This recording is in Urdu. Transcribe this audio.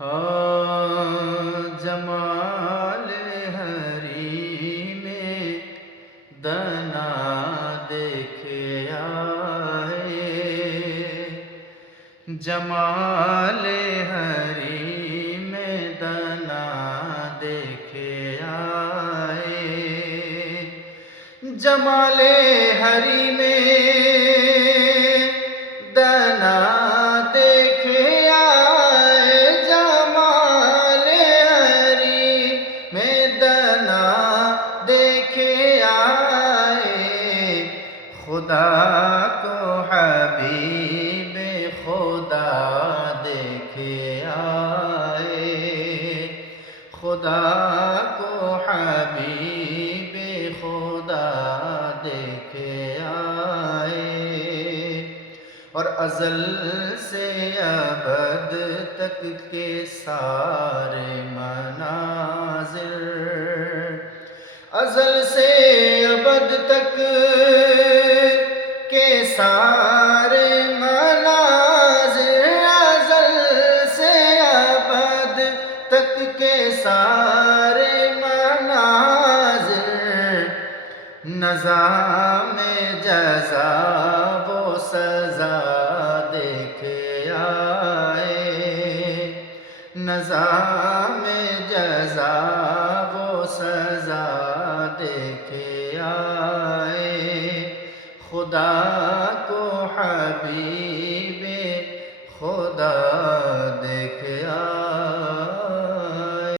ہاں جمال ہری میں دنا دیکھے آئے، جمال ہری میں دنا دیکھے آئے، جمال ہری میں دنا دیکھے آئے، جمال ہری میں دنا دیکھے آئے، خدا کو حبیب خدا دیکھے آئے، خدا کو حبیب خدا دیکھے آئے، اور ازل سے ابد تک کے سارے مناظر، ازل سے ابد تک کے سارے مناظر، ازل سے ابد تک کے سارے مناظر، نظام جزا وہ سزا دیکھے آئے، نظام جزا وہ سزا دیکھے آئے، خدا کو حبیب